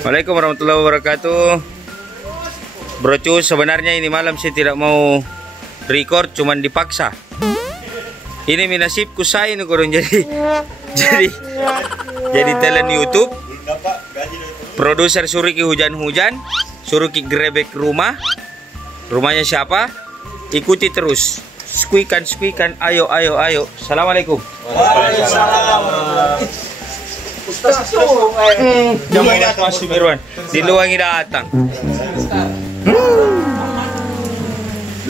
Waalaikumsalam warahmatullahi wabarakatuh. Bro Cu, sebenarnya ini malam saya tidak mau record, cuman dipaksa. Ini nasibku saya nih kurang jadi talent YouTube. Produser suruh ki hujan-hujan, suruh ki grebek rumahnya siapa? Ikuti terus. Squeakan, ayo. Assalamualaikum. Waalaikumsalam. Ustaz itu Jangan masuk Mirwan. Di luar datang.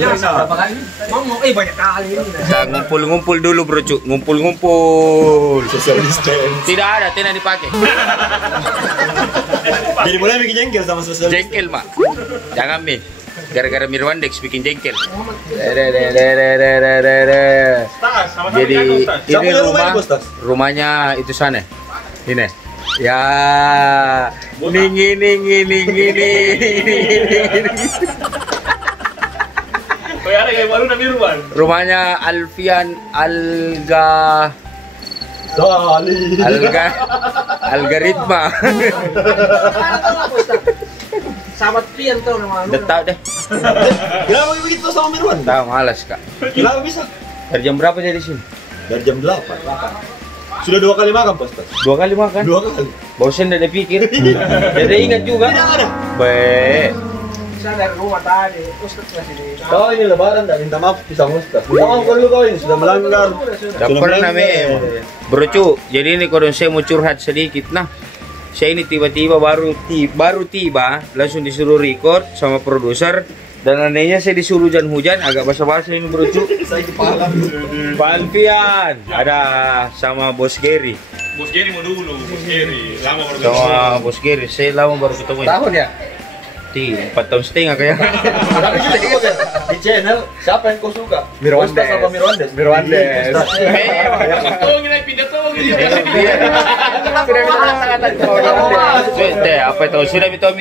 berapa kali? Ngomong banyak kali ini. Nah, ngumpul dulu Bro Cu. Ngumpul. Social distance. Tidak dipakai. Jadi mulai bikin jengkel sama social distance. Jengkel, Mak. Jangan Mi. Gara-gara Mirwan Dex bikin jengkel. Jadi ini rumahnya itu sana. Ini. Ya. Ning. Oh ya, kayak baru Nabi Ruan. Rumahnya Alfian Algaritma. Sahabat pian tuh nama lu. Udah tahu deh. Kenapa begitu sama Mirwan? Tahu malas, Kak. Kenapa bisa? Dari jam berapa jadi sini? Dari jam 8. Sudah 2 kali makan, Pak Ustaz. 2 kali makan? 2 kali. Bosan udah pikir. Jadi ingat juga. Tidak ada. Baik. Saya dari rumah tadi, Ustaz masih di. Kau ini lebaran tak minta maaf sama Ustaz. Minta maaf kalau kau ini sudah melanggar. Udah pernah Bro Cu, jadi ini kalau saya mau curhat sedikit. Nah, saya ini tiba-tiba baru tiba langsung disuruh record sama produser, dan anehnya saya disuruh hujan-hujan, agak basa-basi ini Bro Cu. Saya kepala. Pak Alfian ada sama Bos Gary. Bos Gary mau dulu, Bos Gary. Lama baru ketemu. Sama Bos Gary, saya lama baru ketemu. Tahun ya? 4 tahun setengah kayak. Tapi juga di channel siapa yang kau suka? Mirwandes. Ustaz apa Mirwandes? Mirwandes. Pindah tong gitu. Apa itu sudah minta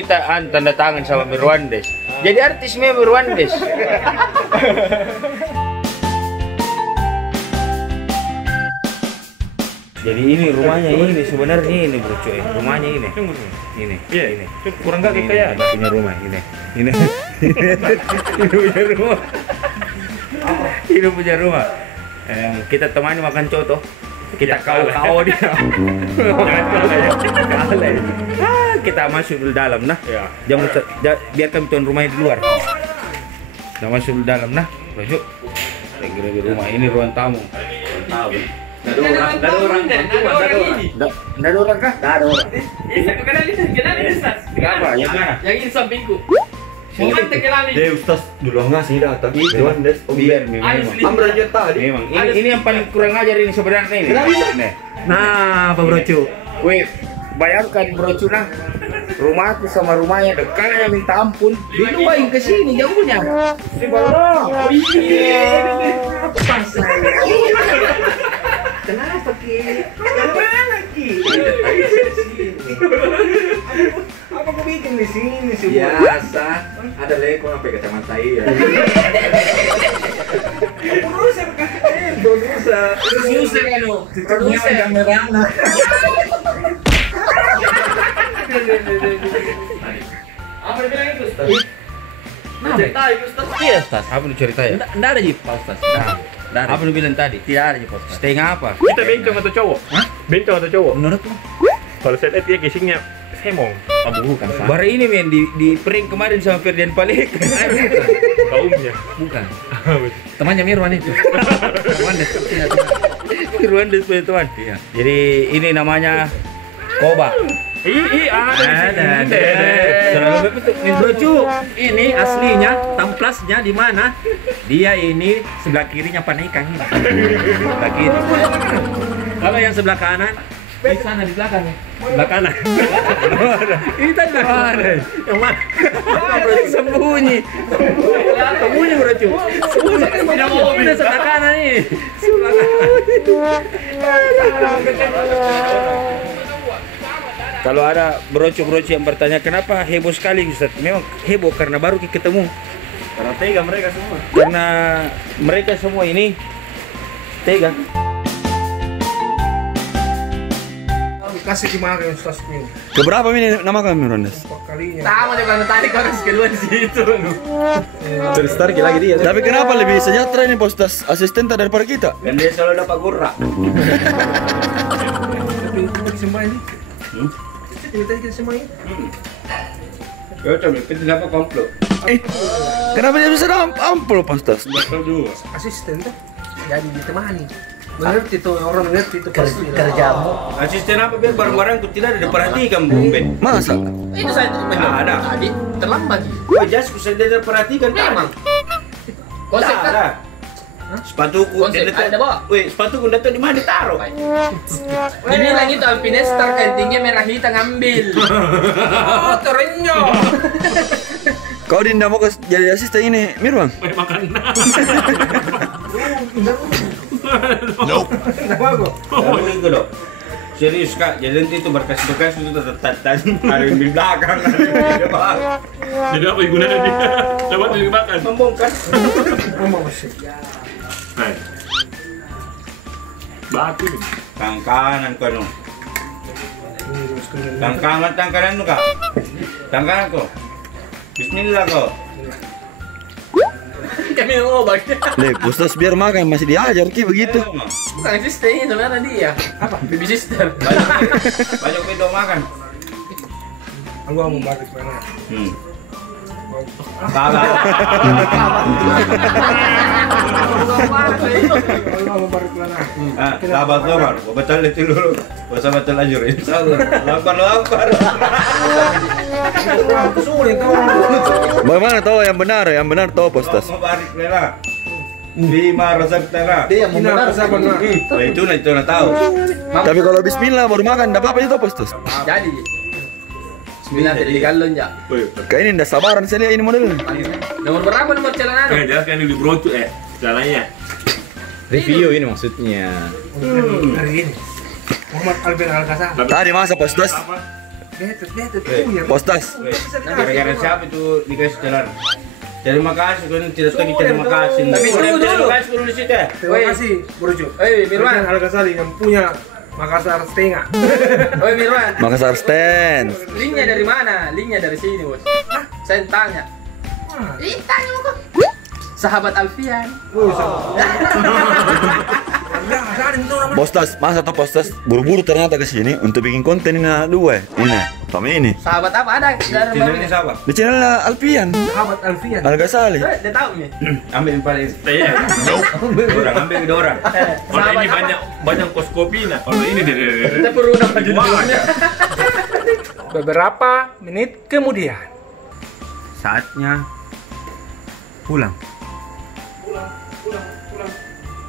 tanda tangan sama Mirwandes. Jadi artis Mirwandes. Jadi ini rumahnya ini sebenarnya ini Bro Cu, rumahnya ini. Ini. Iya, kurang gak kayak punya rumah ini. Ini punya rumah. Ini punya rumah. Kita temani makan coto. Kita kau dia. Kita masuk dulu dalam nah. Jangan biarkan tuan rumahnya di luar. Kita masuk dulu dalam nah. Bro, kira di rumah ini ruang tamu. Nggak ada orang kah? Nggak ada orang. Kenalin Ustaz. Kenapa? Yang mana? Yang ini sampingku. Bukan kenalin. Dia Ustaz dulu ngasih datang. Mirwandes. Biar memang. Ambil aja tadi. Memang. Ini yang paling kurang ajar ini sebenarnya ini. Nah, Pak Bro Cu. Wih, bayangkan Bro Cu nah. Rumahku sama rumahnya dekat, minta ampun. Diluain ke sini jauhnya. Di bawah. Oh iya. Kenapa Ki? Kenapa Ki? Apa kau bikin di sini sih? Biasa. Ada leko sampai kacamata iya. Produser kan lo. Produser yang merana. Apa dia bilang itu Ustaz? Nah, Cerita itu Ustaz. iya Ustaz. Apa lu ceritanya? Nggak ada Pak Ustaz. Nggak ada. Apa lu bilang tadi? Tidak ada Pak Ustaz. Setengah apa? Kita bencong atau cowok? Hah? Bencong atau cowok? Menurutmu? Kalau saya lihat dia casingnya semong. Bukan Pak. Baru ini men di prank kemarin sama Ferdian Palek. Kaumnya. Bukan. Temannya Mirwan itu. Mirwandes punya teman. Iya. Jadi ini namanya Koba. Ada. Bro Cu, ini aslinya, tamplasnya di mana? Dia ini sebelah kirinya Panikang ini. Sebelah kiri. Kalau yang sebelah kanan, di sana di belakang nih. Sebelah kanan. Ini tadi ada. Yang mana? Bro Cu sembunyi. Sembunyi Bro Cu. Sembunyi. Ini sebelah kanan nih. Sebelah kanan. Kalau ada broco-broco yang bertanya kenapa heboh sekali Ustaz? Memang heboh karena baru ketemu. Karena tega mereka semua. Karena mereka semua ini tega. kasih dimakan stas ini. Keberapa ini nama kami Rondes? 4 kalinya. Sama juga tadi kau kasih kedua di situ. Terus tarik lagi dia. Tapi kenapa lebih sejahtera ini postas asisten daripada kita? Dan dia selalu dapat gurra. Tapi kita semua ini. Kita semua ini. Yo coba kita dapat komplot. Kenapa dia bisa ampul postas? Asisten tuh. Jadi ditemani. Mengerti tuh orang mengerti itu pasti Kerjamu. Asisten apa biar barang-barang tuh tidak ada diperhatikan Bung Ben. Masa? Itu saya tuh ada. Tadi terlambat. Oh jasku saya tidak perhatikan Memang. Konsep Konsep kan? ada. Sepatuku Konsep ada bawa. Wih, sepatuku datang di mana ditaruh? Dibilang itu alpinester kentingnya merah hitam ngambil. oh terenyo. Kau Dinda mau jadi asisten ini Mirwan? Makan. Nope. Jangan itu dong. Serius kak, jadi nanti itu berkas-berkas itu tetap ada yang di belakang, ada yang di depan. Jadi apa gunanya dia? Coba dimakan. Membongkar. Ngomong sih. Nah. Batu nih. Tang kanan kau. Tang kanan tu kak. Tang kanan kau. Bismillah kau. Kami mau bagi. Le, postas biar makan masih diajar ki begitu. Bukan asisten ini sebenarnya dia. Apa? Baby sister. Banyak video makan. Aku mau balik mana? Salah. Aku mau balik mana? Sahabat nomor, betul itu dulu. Betul betul lanjut. Insyaallah. Lapar. Sulit tuh. Bagaimana tahu yang benar tahu postas. Mau balik lela. 5 resep tera. Dia mau benar benar. Oh, itu nak tahu. Tapi kalau bismillah baru makan, enggak apa-apa itu postas. Jadi. Sembilan tadi di galon ya. Kayak ini enggak sabaran saya lihat ini modelnya. Nomor berapa nomor celana? Jelaskan dulu bro tuh jalannya. Review ini maksudnya. Hari ini. Muhammad Albin Al-Ghazali. Tadi masa postas? Betul. Postas. Gara-gara siapa itu dikasih jalan? Terima kasih kan tidak lagi terima kasih. Tapi dulu. Terima kasih dulu di situ. Terima kasih, Bro Jo. Mirwan. Al-Ghazali yang punya Makassar setengah. Mirwan. Makassar stand. Linknya dari mana? Linknya dari sini bos. Saya tanya. Tanya kok. Sahabat Alfian. Postas, masa tuh postas buru-buru ternyata ke sini untuk bikin konten ini dua. Ini. Sahabat apa ada? Channelnya siapa? Di channel Alfian. Sahabat Alfian. Al-Ghazali. Dia tahu nih. Ambil paling. Iya. Orang ambil ke orang. Kalau ini banyak kos kopi nah. Kalau ini Kita perlu nama judulnya. Beberapa menit kemudian. Saatnya pulang.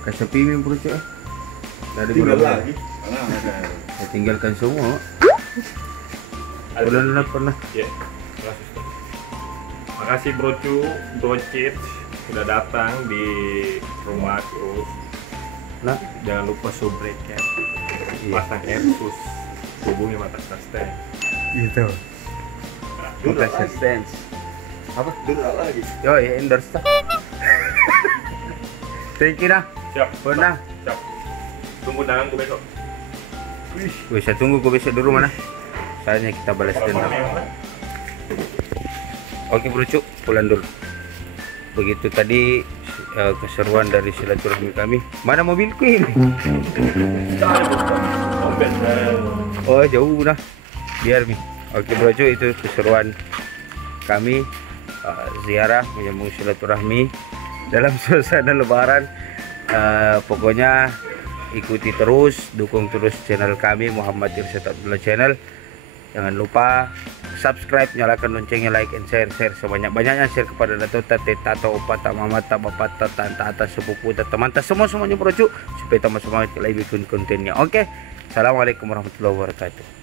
Kasih pimin bro cuy. Dari lagi. Saya tinggalkan semua. Udah pernah. Ya. Makasih Bro Cu, Bro Cit sudah datang di rumahku. Nah, Jangan lupa subrek ya. Pasang airsus. Hubungi mata stay. gitu. Bukan assistance. Apa? Yo, ya endorse tak. Thank you nah. Siap. Pernah. Siap. Tunggu tanganku besok. Wih, saya tunggu gue besok di rumah nah. Saatnya kita balas dendam. Oke bro Cuk, pulang dulu. Begitu tadi keseruan dari silaturahmi kami. Mana mobilku ini? Oh jauh dah. Biar mi. Oke bro Cuk, itu keseruan kami ziarah menyambung silaturahmi dalam suasana lebaran. Pokoknya ikuti terus, dukung terus channel kami Muhammad Irsyad Abdullah Channel. Jangan lupa subscribe, nyalakan loncengnya, like and share sebanyak-banyaknya, share kepada dato, tate, tato, opa, tak mama, tak bapak, tak tante, atas sepupu, tak teman, tak semuanya bro Cuk, supaya tambah semangat lagi bikin kontennya. Oke, assalamualaikum warahmatullahi wabarakatuh.